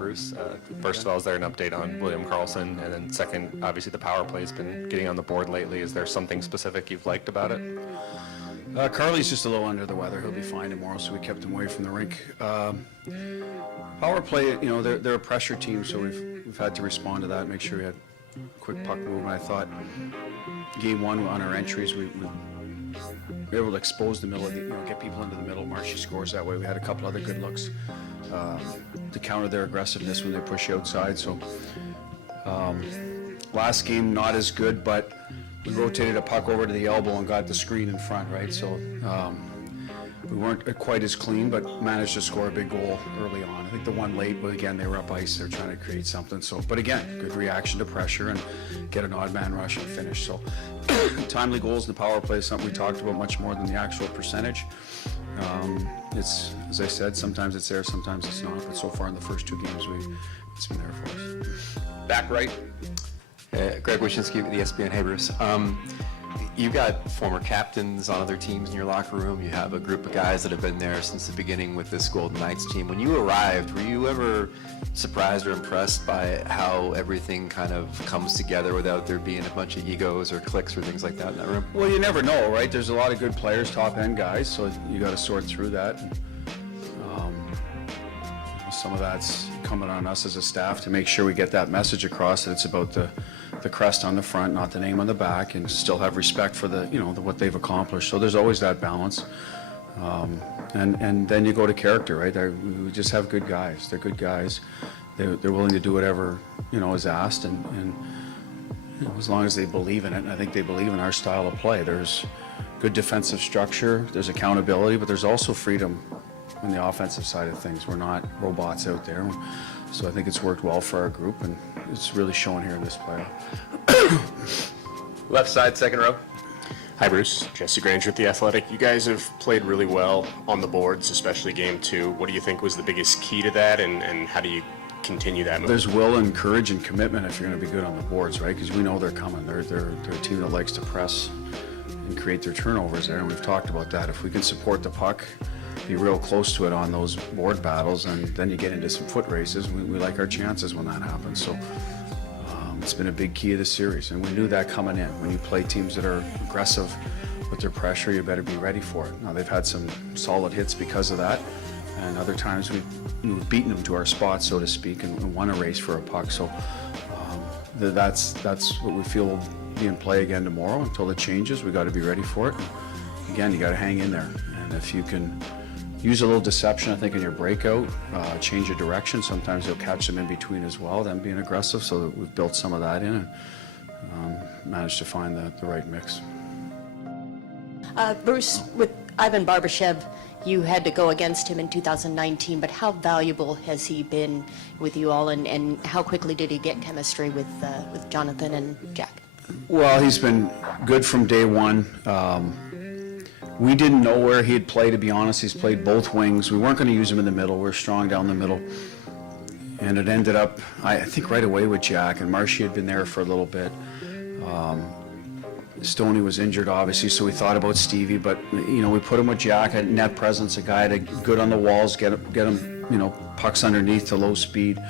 Bruce. First of all, is there an update on William Karlsson? And then second, obviously the power play's been getting on the board lately. Is there something specific you've liked about it? Carly's just a little under the weather. He'll be fine tomorrow, so we kept him away from the rink. Power play, you know, they're a pressure team, so we've had to respond to that, make sure we had quick puck movement. I thought game one on our entries, we were able to expose the middle of the, get people into the middle. Marshy scores that way. We had a couple other good looks to counter their aggressiveness when they push outside. So last game, not as good, but we rotated a puck over to the elbow and got the screen in front, right? So we weren't quite as clean, but managed to score a big goal early on. I think the one late, but again, they were up ice. They're trying to create something. So, but again, good reaction to pressure and get an odd man rush and finish. So timely goals in the power play is something we talked about much more than the actual percentage. It's, as I said, sometimes it's there, sometimes it's not. But so far in the first two games, it's been there for us. Back right. Greg Wyshynski with ESPN. Hey, Bruce. You've got former captains on other teams in your locker room. You have a group of guys that have been there since the beginning with this Golden Knights team. When you arrived, were you ever surprised or impressed by how everything kind of comes together without there being a bunch of egos or cliques or things like that in that room? Well, you never know, right? There's a lot of good players, top-end guys, so you got to sort through that. And, some of that's incumbent on us as a staff to make sure we get that message across, that it's about the crest on the front, not the name on the back, and still have respect for the what they've accomplished. So there's always that balance, and then you go to character, right? We just have good guys. They're good guys. They're willing to do whatever is asked, and as long as they believe in it. And I think they believe in our style of play. There's good defensive structure. There's accountability, but there's also freedom on the offensive side of things. We're not robots out there. So I think it's worked well for our group, and it's really shown here in this playoff. Left side, second row. Hi, Bruce. Jesse Granger with The Athletic. You guys have played really well on the boards, especially game two. What do you think was the biggest key to that, and how do you continue that move? There's will and courage and commitment if you're going to be good on the boards, right? Because we know they're coming. They're a team that likes to press and create their turnovers there, and we've talked about that. If we can support the puck, be real close to it on those board battles, and then you get into some foot races. We like our chances when that happens. So it's been a big key of the series, and we knew that coming in. When you play teams that are aggressive with their pressure, you better be ready for it. Now, they've had some solid hits because of that, and other times we've beaten them to our spot, so to speak, and won a race for a puck. So that's what we feel will be in play again tomorrow. Until it changes, we got to be ready for it. Again, you got to hang in there, and if you can use a little deception, I think, in your breakout, change your direction. Sometimes you'll catch them in between as well, them being aggressive, so that we've built some of that in and managed to find the right mix. Bruce, with Ivan Barbashev, you had to go against him in 2019, but how valuable has he been with you all, and how quickly did he get chemistry with Jonathan and Jack? Well, he's been good from day one. We didn't know where he'd play, to be honest. He's played both wings. We weren't going to use him in the middle. We're strong down the middle. And it ended up, I think, right away with Jack, and Marshy had been there for a little bit. Stoney was injured, obviously, so we thought about Stevie, but, we put him with Jack, a net presence, a guy that good on the walls, get him, pucks underneath to low speed.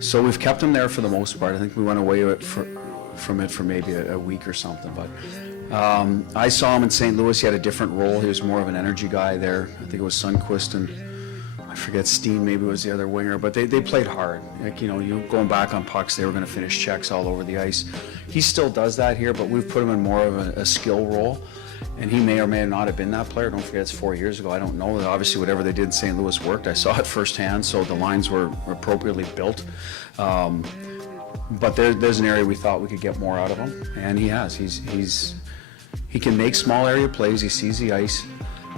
So we've kept him there for the most part. I think we went away from it for maybe a week or something, but I saw him in St. Louis. He had a different role. He was more of an energy guy there. I think it was Sundqvist and I forget, Steen maybe was the other winger, but they played hard. Like, you going back on pucks, they were going to finish checks all over the ice. He still does that here, but we've put him in more of a skill role, and he may or may not have been that player. Don't forget, it's 4 years ago. I don't know. Obviously, whatever they did in St. Louis worked. I saw it firsthand, so the lines were appropriately built. But there's an area we thought we could get more out of him, and he has. He can make small area plays. He sees the ice.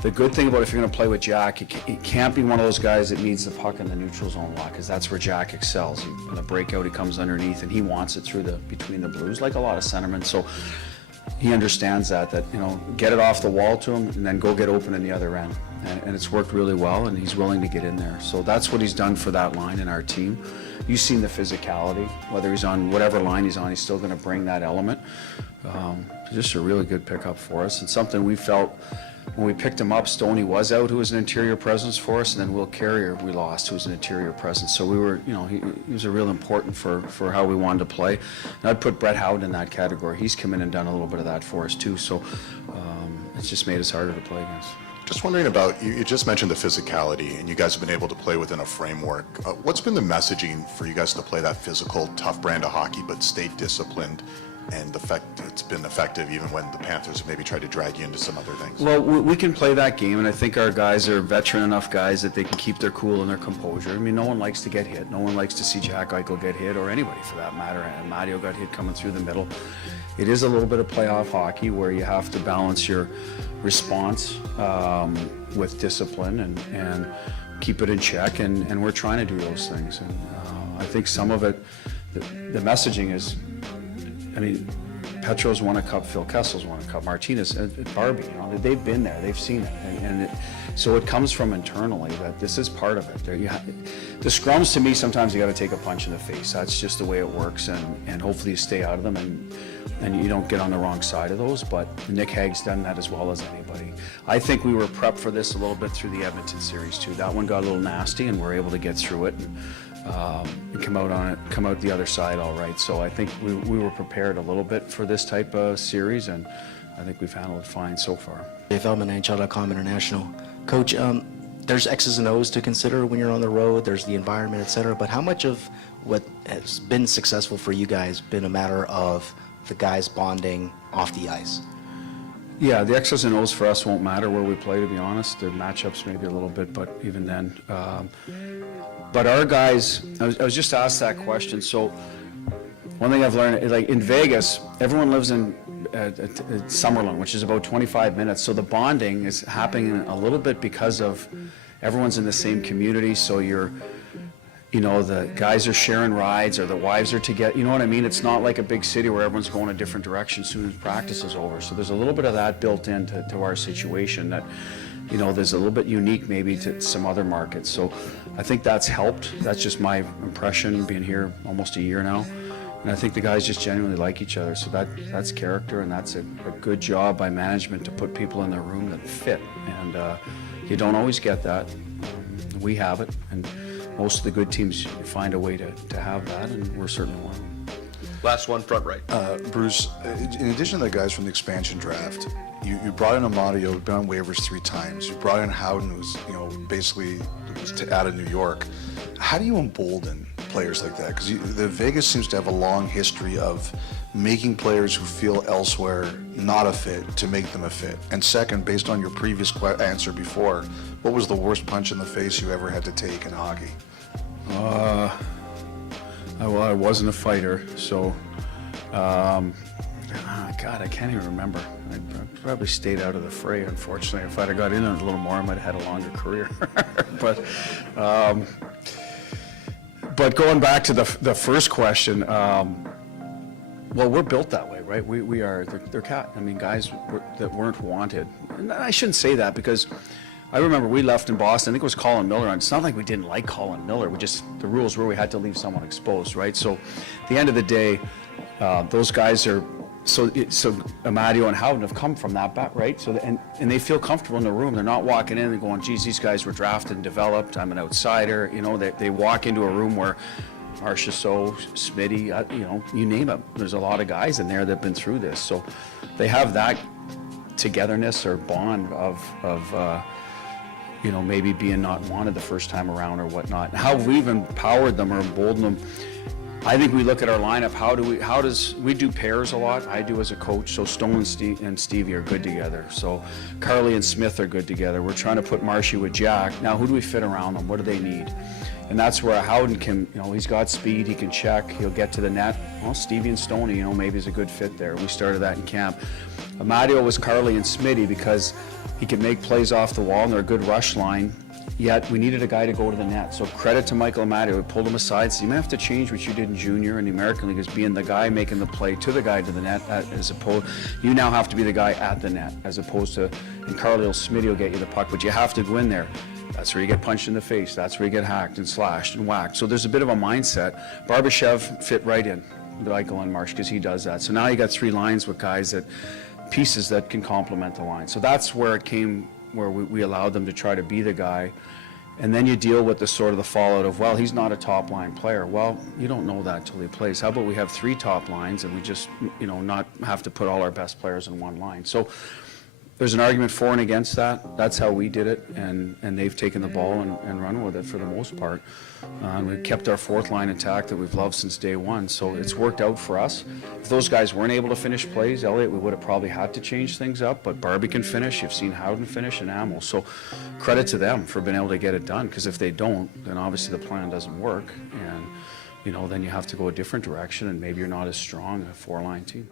The good thing about if you're going to play with Jack, he can't be one of those guys that needs the puck in the neutral zone a lot, because that's where Jack excels. In the breakout, he comes underneath, and he wants it through between the blues, like a lot of centermen. So he understands that get it off the wall to him, and then go get open in the other end. And it's worked really well, and he's willing to get in there. So that's what he's done for that line in our team. You've seen the physicality. Whether he's on whatever line he's on, he's still going to bring that element. Just a really good pickup for us, and something we felt when we picked him up, Stoney was out, who was an interior presence for us, and then Will Carrier we lost, who was an interior presence. So we were, you know, he was a real important for how we wanted to play. And I'd put Brett Howden in that category. He's come in and done a little bit of that for us too. So it's just made us harder to play against. Just wondering about, you just mentioned the physicality, and you guys have been able to play within a framework. What's been the messaging for you guys to play that physical, tough brand of hockey, but stay disciplined, and the fact it's been effective even when the Panthers have maybe tried to drag you into some other things? Well, we can play that game, and I think our guys are veteran enough guys that they can keep their cool and their composure. I mean, no one likes to get hit. No one likes to see Jack Eichel get hit, or anybody for that matter. And Mario got hit coming through the middle. It is a little bit of playoff hockey where you have to balance your response with discipline and keep it in check, and we're trying to do those things. And I think some of it, the messaging is, I mean, Petro's won a cup, Phil Kessel's won a cup, Martinez, Barbie, you know, they've been there, they've seen it, so it comes from internally that this is part of it. The scrums, to me, sometimes you got to take a punch in the face. That's just the way it works, and hopefully you stay out of them and you don't get on the wrong side of those. But Nick Hague's done that as well as anybody. I think we were prepped for this a little bit through the Edmonton series too. That one got a little nasty, and we're able to get through it and come out the other side all right. So I think we were prepared a little bit for this type of series, and I think we've handled it fine so far. Dave Feldman, NHL.com International. Coach, there's X's and O's to consider when you're on the road. There's the environment, etc. But how much of what has been successful for you guys been a matter of the guys bonding off the ice? Yeah, the X's and O's for us won't matter where we play, to be honest. The matchups maybe a little bit, but even then. But our guys, I was just asked that question. So one thing I've learned, like in Vegas, everyone lives in Summerlin, which is about 25 minutes. So the bonding is happening a little bit because of everyone's in the same community. So the guys are sharing rides, or the wives are together. You know what I mean? It's not like a big city where everyone's going a different direction as soon as practice is over. So there's a little bit of that built into our situation that, you know, there's a little bit unique maybe to some other markets. So I think that's helped. That's just my impression being here almost a year now. And I think the guys just genuinely like each other. So that's character, and that's a good job by management to put people in their room that fit. And you don't always get that. We have it, and most of the good teams find a way to have that, and we're certainly one of them. Last one, front right. Bruce, in addition to the guys from the expansion draft, you brought in Amadio, who's been on waivers 3 times. You brought in Howden, who's basically out of New York. How do you embolden players like that? Because the Vegas seems to have a long history of making players who feel elsewhere not a fit to make them a fit. And second, based on your previous answer before, what was the worst punch in the face you ever had to take in hockey? Well, I wasn't a fighter, so God, I can't even remember. I probably stayed out of the fray, unfortunately. If I'd have got in it a little more, I might have had a longer career. But going back to the first question, well, we're built that way, right? We are, they're guys that weren't wanted. And I shouldn't say that, because I remember we left in Boston. I think it was Colin Miller, and it's not like we didn't like Colin Miller. The rules were we had to leave someone exposed, right? So at the end of the day, those guys are, so Amadio and Howden have come from that back, right? So and they feel comfortable in the room. They're not walking in and going, geez, these guys were drafted and developed. I'm an outsider. You know, they walk into a room where Archie-So, Smitty, you name it. There's a lot of guys in there that have been through this. So they have that togetherness or bond of maybe being not wanted the first time around or whatnot. How we've empowered them or emboldened them, I think we look at our lineup, we do pairs a lot. I do as a coach, so Stone and Stevie are good together. So Carly and Smith are good together. We're trying to put Marshy with Jack. Now, who do we fit around them? What do they need? And that's where Howden can, he's got speed, he can check, he'll get to the net. Well, Stevie and Stoney, maybe is a good fit there. We started that in camp. Amadio was Carly and Smitty because he can make plays off the wall and they're a good rush line. Yet we needed a guy to go to the net. So credit to Michael Amadio. We pulled him aside. So you may have to change what you did in junior and the American League, is being the guy making the play to the guy to the net, as opposed, you now have to be the guy at the net, as opposed to, and Carly or Smitty will get you the puck, but you have to go in there. That's where you get punched in the face. That's where you get hacked and slashed and whacked. So there's a bit of a mindset. Barbashev fit right in with Eichel and Marsh because he does that. So now you got 3 lines with guys that pieces that can complement the line. So that's where it came, where we allowed them to try to be the guy. And then you deal with the sort of the fallout of, well, he's not a top line player. Well, you don't know that till he plays. How about we have 3 top lines and we just, not have to put all our best players in one line. So there's an argument for and against that. That's how we did it, and they've taken the ball and run with it for the most part. And we've kept our 4th line intact that we've loved since day one, so it's worked out for us. If those guys weren't able to finish plays, Elliot, we would have probably had to change things up, but Barbie can finish, you've seen Howden finish, and Amo. So credit to them for being able to get it done, because if they don't, then obviously the plan doesn't work, and then you have to go a different direction, and maybe you're not as strong a 4-line team.